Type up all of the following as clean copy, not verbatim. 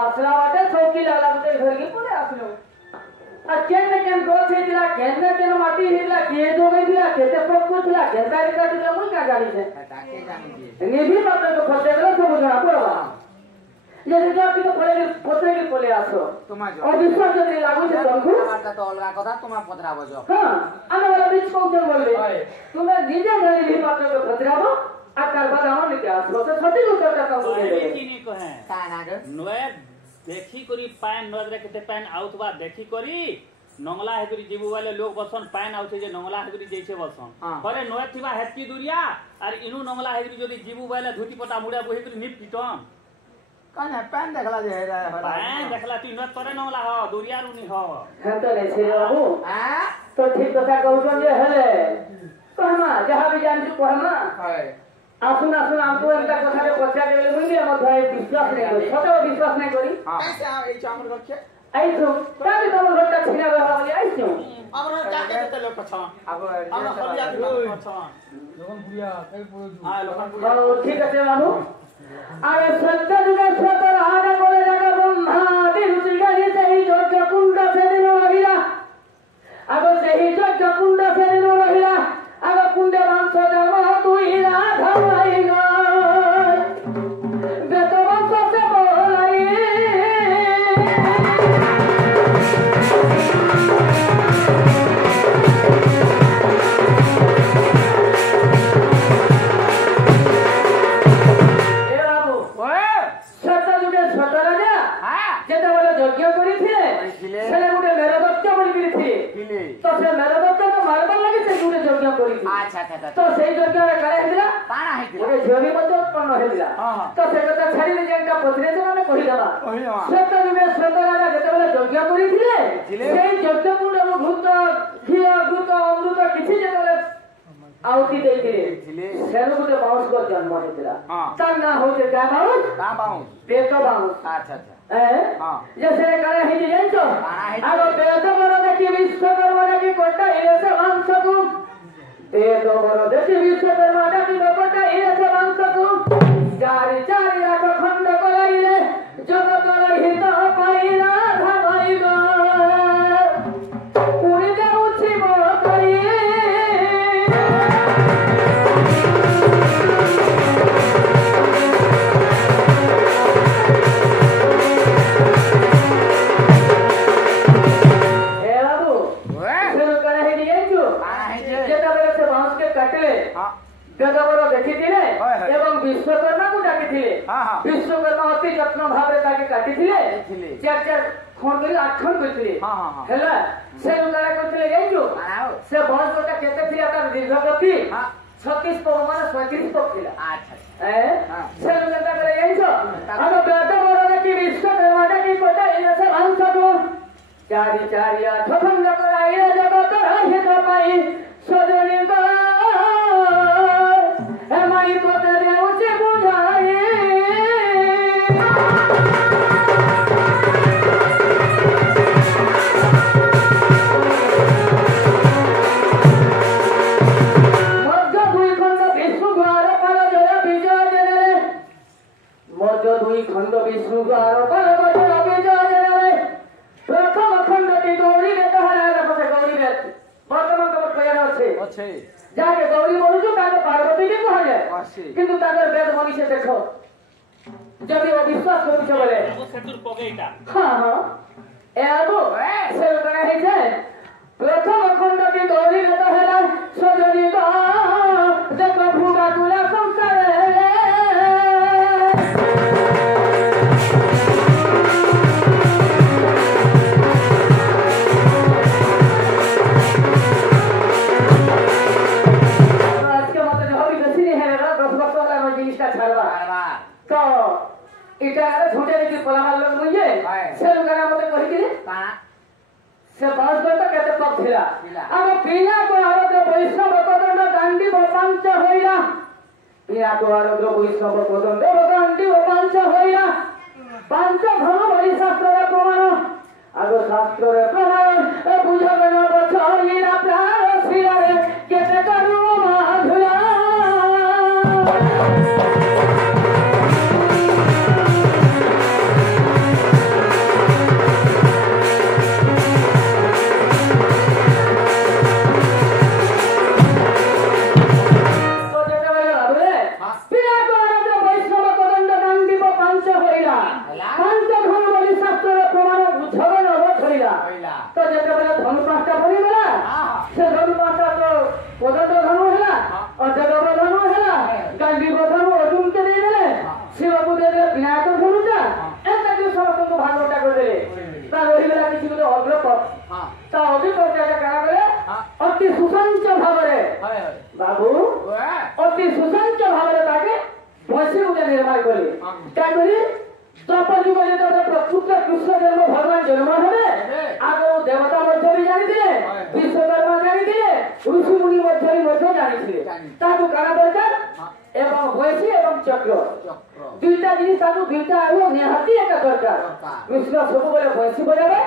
आसला वाटे चौकी लागला तो घर की पुणे आसलो केन केन गोछ हेतिला केन माटी हेतिला के जोगे दिला केते पक्को थिला केता रे काटिला मुई का गाड़ी से ताके जानी ने भी बात तो खर्चे गला सब जणा पड़वा ये जाति तो पड़े पोते के पले आसो तुम्हा जो और विश्वास जदी लागू से तंगु माता तो अलगा कथा तुम्हा पतरा बजो हां आने वाला बीच को जन बोलले तुम्हें निजे घरे भी बात को खतराबो आकार बदाओ ने क्या आसो से छोटी को करता तंगु के किनी कहे का ना रे नोए देखी करी पान नदरे केते पान आउतबा देखी करी नंगला हेकरी जीबु वाले लोग बसन पान आउथे जे नंगला हेकरी जैसे बसन करे नोए थिबा हेतकी दुरिया और इनु नंगला हेकरी जदी जीबु वाले धुती पटा मुड़े बोही करी निप पिटन कने पान देखला जे हेरा पान देखला ती न तरे नंगला हो दुरिया रुनी हो हतो रे से बाबू हां तो ठीक कथा कहउछन जे हेले कहमा जहां भी जानछु कहमा हाय आसुन हमको एंता कथा रे पछा गेले मुई मधे विश्वास नहीं करी सतो विश्वास नहीं करी कैसे आ ए चामर रखे आई तो काबे तो घरटा छिना रहा बोली आई छौ हमरो जाके देते लोग छ अब हमरा खलिया के छ लोगन बुढ़िया कई पुरो हां लोगन बुढ़िया हां ठीक আছে बाबू आगे सत्य जुगे सतर आगा बोले जागा ब्रह्मा दिरुचि गाली सही जोग्य कुंड फेरिन रहिला आगो सही जोग्य कुंड फेरिन रहिला आगो कुंड मांस जन्म दुई राधा माई गा बेतो मांस से बोलाई यज्ञ करिथिले सेले गुटे मेरदत्त बनि करिथिले तो से मेरदत्त को मारबार लागि से गुटे यज्ञ करिथि अच्छा अच्छा तो सेई यज्ञ रे करे हिला पाना हेतिला गुटे झोरी मत उत्पन्न हेला तो से कथा छाडी ले जेंका पथरे से माने कहि दला श्वेत जुगे श्वेत राजा जेते बेले यज्ञ करिथिले सेई यज्ञ कुंडर भूत घिया भूत अमृत किछि जेते बेले आउति देथिले सेनु गुटे बाउस को जन्म हेतिला ता ना होते का बाउस पेट बाउस अच्छा अच्छा जैसे करे हिजी जानछो आगो बेद बर देखि विश्वकर्मा देखि कोटा इले से वंश को बेद बर देखि विश्वकर्मा देखि कोटा इले से वंश को चारि चारि आठ खंड कराइले जगत हित पाइला धमाई गो पुरी जाउछि मो करी बेदबर देखिथिले एवं विश्वकर्मा को डाकिथिले विश्वकर्मा अति यत्न भाबरे ताके काटिथिले चार चार खंड करी आठ खंड करथिले हैला से उगाड़ा करथिले जाइजो से बंश कोटा केते थिला तार दीर्घगति 36 पग माने 37 पग थिला अच्छा से उगाड़ा करे जाइजो हम बेदबर देखि विश्वकर्मा डाकि कोटा इने से वंश को चारि चारि आठ खंड कराइले जगत हित पाई सजनी बा माई तो तेरे उसे बुझाए मध्य दुई खंड विष्णु द्वार पर जय विजय जने मध्य दुई खंड विष्णु द्वार पर जय विजय जने प्रथम खंड की गौरी ने कहा है गौरी ने वर्तमान खबर कया আছে जाके गौरी बोलुछु ताके पार्वती के कहा जाए किंतु ताकर वेद मनी से देखो जब ये विश्वास करू छ बोले वो सेतुर पगेटा हां हां एबो से कने है जे प्रथम खंड की गौरी ने कहला सजनी गा देखो भूगा तुला संसार तो इटा झूठे की पलामाल लोग मुझे से लुगाना मते कहि दिले से बास तो केते पक थिला अब पीला को आरोग्य वैष्णव पदंड दांडी बपांच होइला पीला को आरोग्य वैष्णव पदंड दांडी बपांच होइला पांच भव बलि शास्त्र रे प्रमाण आगो शास्त्र रे प्रमाण बुझगन बछइला प्राण शिरा रे केते करू माधुला କହିଲା ପାଞ୍ଚ ଧନୁ ବୋଲି ଶାସ୍ତ୍ରର ପ୍ରମାଣ ବୁଝବ ନବ ଧରିଲା ତ ଯେତେବେଳେ ଧନୁ ପାଞ୍ଚଟା ବନିଗଲା ସେ ଧନୁ ପାଞ୍ଚଟା ତ ପଦନ୍ତ ଧନୁ ହେଲା ଅଜଗବ ଧନୁ ହେଲା ଗାଣ୍ଡୀବ ଧନୁ ଅର୍ଜୁନকে ଦେଇଦେଲେ ଶିବକୁ ଦେଇଦେଲେ ବିନାୟକ ଧନୁଟା ଏନ୍ତା କି ସମସ୍ତଙ୍କୁ ଭାଗବଟା କରିଦେଲେ ତା ରହିଗଲା କିଛି ଗୋଟେ ଅଗ୍ରପ ତା ଅଗ୍ରପଟା କାଣା କଲେ ଅତି ସୁସଞ୍ଚ ଭାବରେ ବାବୁ ଅତି ସୁସଞ୍ଚ ଭାବରେ ତାକେ ଭସି ଗୋଟେ ନିର୍ମାଣ କଲେ କାକରି ଦ୍ୱାପର ଯୁଗ ଯେତେବେଳେ ପ୍ରକୃତ କୃଷ୍ଣ ଜନ୍ମ ଭଗବାନ ଜନ୍ମ ହେବେ ଆଗରୁ ଦେବତା ମଧ୍ୟ ବି ଜାଣିଥିଲେ ବିଶ୍ୱକର୍ମା ଜାଣିଥିଲେ ଋଷିମୁନି ମଧ୍ୟ ଜାଣିଥିଲେ ତାକୁ କାଣା ଦରକାର ଏବଂ ବୈଶୀ ଏବଂ ଚକ୍ର ଦୁଇଟା ଜିନିଷ ତାକୁ ଦୁଇଟା ଆଗ ନିହାତି ଏକା ଦରକାର କୃଷ୍ଣ ସବୁବେଳେ ବୈଶୀ ବଜାବେ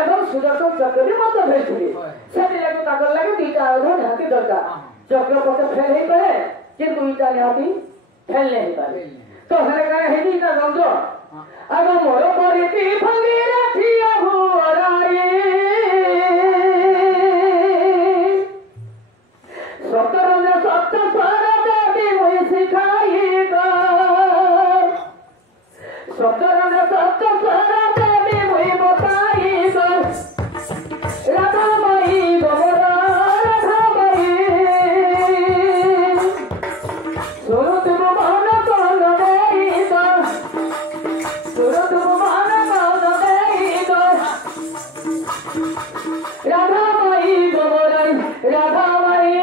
ଏବଂ ସୁଦର୍ଶନ ଚକ୍ର ବି ମଧ୍ୟ ଧରିଥିଲେ ସେଥିଲାଗି ତାଙ୍କର ଲାଗି ଦୁଇଟା ଆୟୁଧ ନିହାତି ଦରକାର ଚକ୍ର ପକ୍ଷେ ଫେଲ ହେଇପାରେ କିନ୍ତୁ ଦୁଇଟା ନିହାତି ଫେଲ ନେଇ ହେଇପାରେ ତ ହେଲେ କାଣା ହେଇଛି ଏଇଟା ଗନ୍ଧ ଆଗ ମୋର ପରିତି ଭଙ୍ଗିରେ ଠିଆ ହୁଅରାଇ ସତରଞ୍ଜ ସତ ସ୍ୱର ଦେବି ମୁଇଁ ଶିଖାଇବ ସତରଞ୍ଜ ସତ ସ୍ୱର ଦେବି ମୁଇଁ ବତାଇବ ରାଧାମୟୀ ଗୋବର ରାଧାମୟୀ ଶୁଣୁଥିବ ମନ କନ ଦେଇବ ଶୁଣୁଥିବ ମନ କନ ଦେଇବ ରାଧାମୟୀ ଗୋବର ରାଧାମୟୀ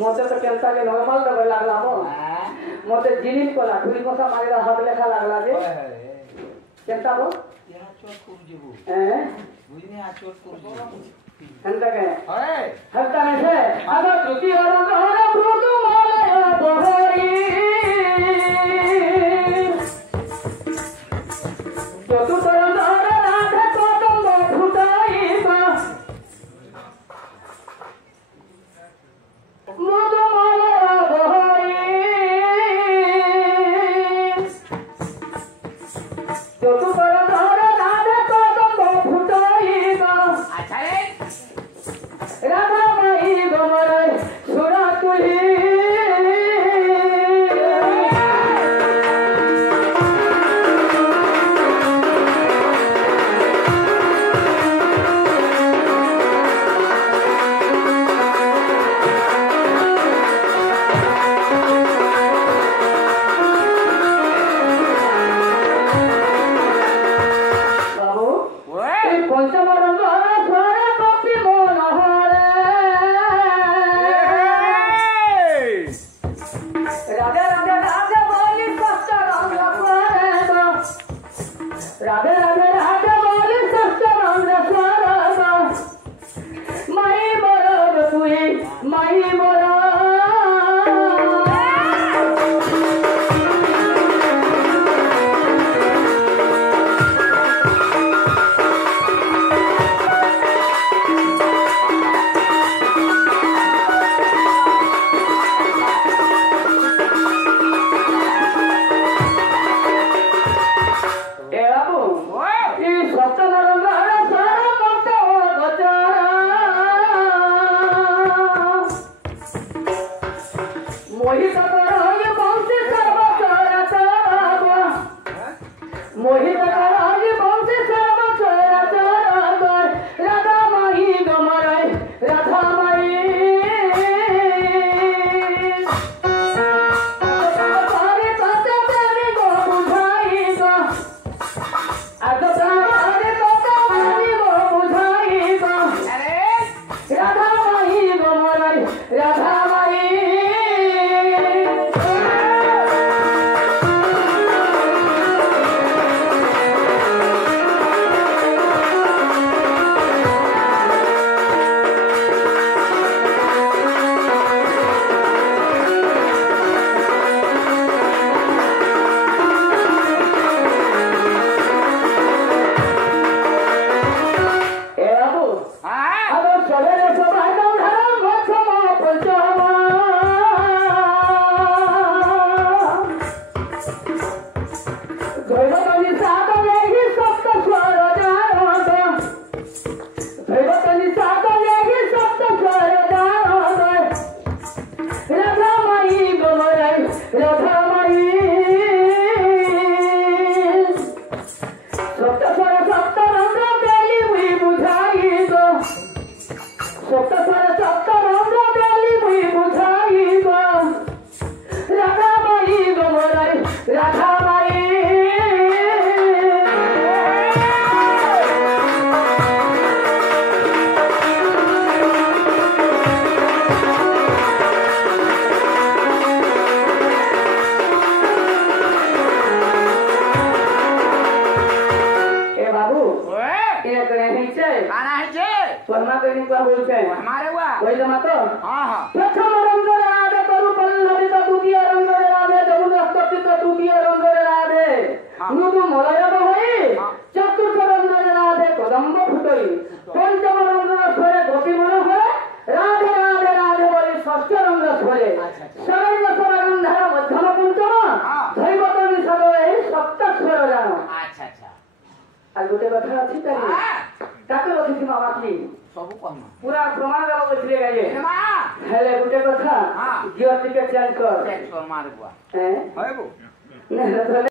मते तो केंता के नॉर्मल दबे लागला मो मते जिलिन कोला खुली कोसा मारेला हाथ लेखा लागला जे केंता बो या चोट कर जेबो बुझने आ चोट कर जेबो हंता के हंता में से अगर दुती और घर भूत मालया बहरी तो तू तरन और राधा को तुम फुटाई बा ओए ये करे नहीं छे खाना है जे परमा कहीं पर बोल छे हमारे हुआ वही तो मत हां हां प्रथम रंग राधे करू पल्लवी तो द्वितीय रंग राधे जमुनस्तति तो तृतीय रंग राधे नुदु मलयब होई चतुर्थ रंग राधे कदम्ब फुटई पंचम रंग स्वरे गोपी मन होए राधे राधे राधे बोली षष्ठ रंग स्वरे सरल सरगंधर मध्यम पंचम धैवत निषद एही सप्त स्वर जानो अच्छा अच्छा আর গোটে কথা আছে তাই তাকে রখিছি মা বাকি सब कम পুরা প্রমাণ দেব বলছিলে গাইয়ে मां হেলে গোটে কথা হ্যাঁ। গিয়র টিকে চেঞ্জ কর चेक कर मार बुआ হ্যাঁ है वो না